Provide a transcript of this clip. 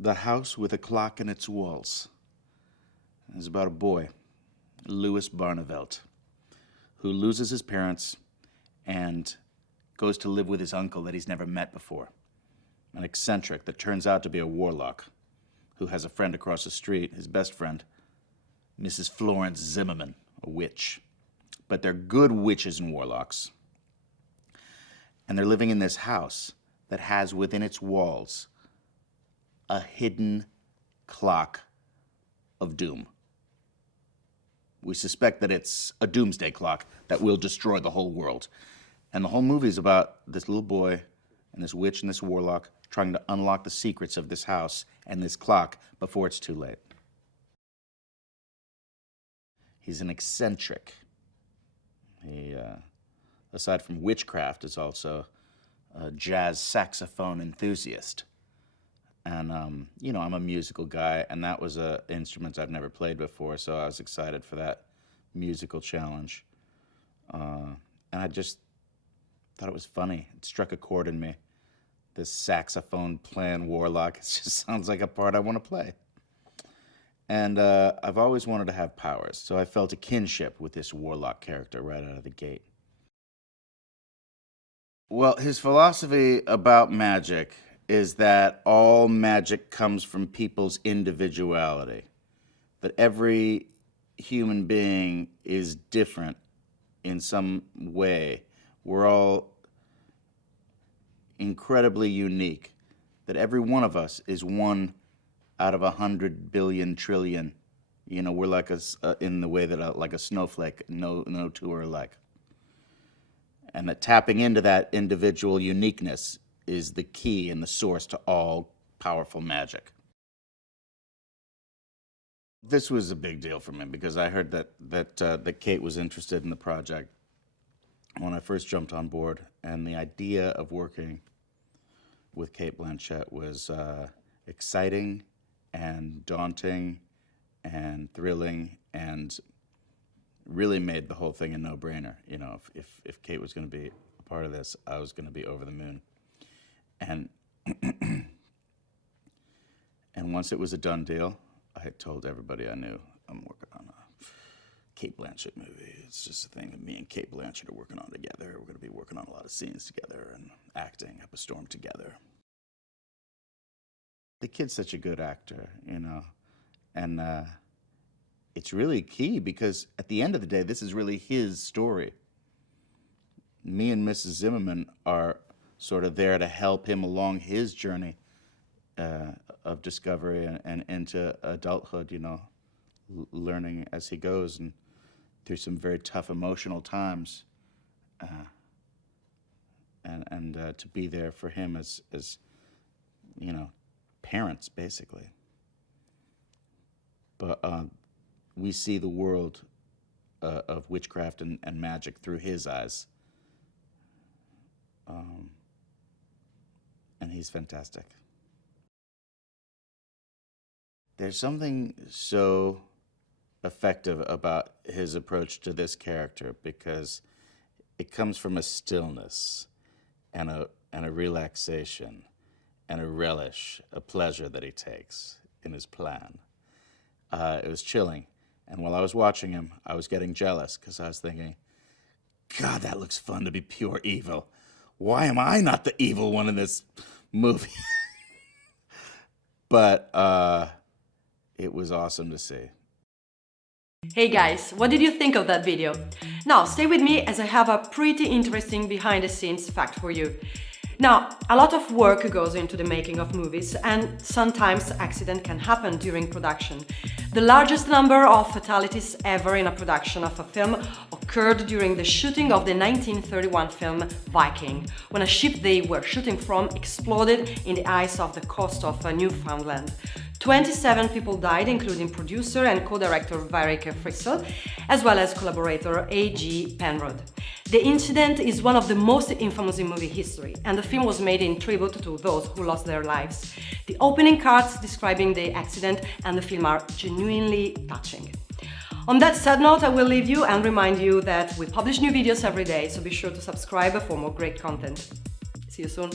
The House with a Clock in Its Walls. It's about a boy, Lewis Barnavelt, who loses his parents and goes to live with his uncle that he's never met before, an eccentric that turns out to be a warlock, who has a friend across the street, his best friend, Mrs. Florence Zimmerman, a witch. But they're good witches and warlocks. And they're living in this house that has within its walls a hidden clock of doom. We suspect that it's a doomsday clock that will destroy the whole world. And the whole movie is about this little boy and this witch and this warlock trying to unlock the secrets of this house and this clock before it's too late. He's an eccentric. He, aside from witchcraft, is also a jazz saxophone enthusiast. And, you know, I'm a musical guy, and that was an instrument I've never played before, so I was excited for that musical challenge. And I just thought it was funny. It struck a chord in me. This saxophone playing warlock, it just sounds like a part I want to play. And I've always wanted to have powers, so I felt a kinship with this warlock character right out of the gate. Well, his philosophy about magic is that all magic comes from people's individuality, that every human being is different in some way. We're all incredibly unique, that every one of us is one out of 100 billion trillion. You know, we're like in the way that like a snowflake, no two are alike. And that tapping into that individual uniqueness is the key and the source to all powerful magic. This was a big deal for me because I heard that Kate was interested in the project when I first jumped on board, and the idea of working with Cate Blanchett was exciting and daunting and thrilling, and really made the whole thing a no-brainer. You know, if Kate was going to be a part of this, I was going to be over the moon. And and once it was a done deal, I had told everybody I knew, I'm working on a Cate Blanchett movie. It's just a thing that me and Cate Blanchett are working on together. We're going to be working on a lot of scenes together and acting up a storm together. The kid's such a good actor, you know, and it's really key because at the end of the day, this is really his story. Me and Mrs. Zimmerman are sort of there to help him along his journey of discovery and into adulthood, you know, learning as he goes and through some very tough emotional times. And to be there for him as you know, parents, basically. But we see the world of witchcraft and magic through his eyes. And he's fantastic. There's something so effective about his approach to this character because it comes from a stillness and a relaxation and a relish, a pleasure that he takes in his plan. It was chilling. And while I was watching him, I was getting jealous because I was thinking, God, that looks fun to be pure evil. Why am I not the evil one in this movie? But it was awesome to see. Hey guys, what did you think of that video? Now stay with me as I have a pretty interesting behind the scenes fact for you. Now, a lot of work goes into the making of movies, and sometimes accident can happen during production. The largest number of fatalities ever in a production of a film occurred during the shooting of the 1931 film Viking, when a ship they were shooting from exploded in the ice off the coast of Newfoundland. 27 people died, including producer and co-director Varric Frissell, as well as collaborator A.G. Penrod. The incident is one of the most infamous in movie history, and the film was made in tribute to those who lost their lives. The opening cards describing the accident and the film are genuinely touching. On that sad note, I will leave you and remind you that we publish new videos every day, so be sure to subscribe for more great content. See you soon!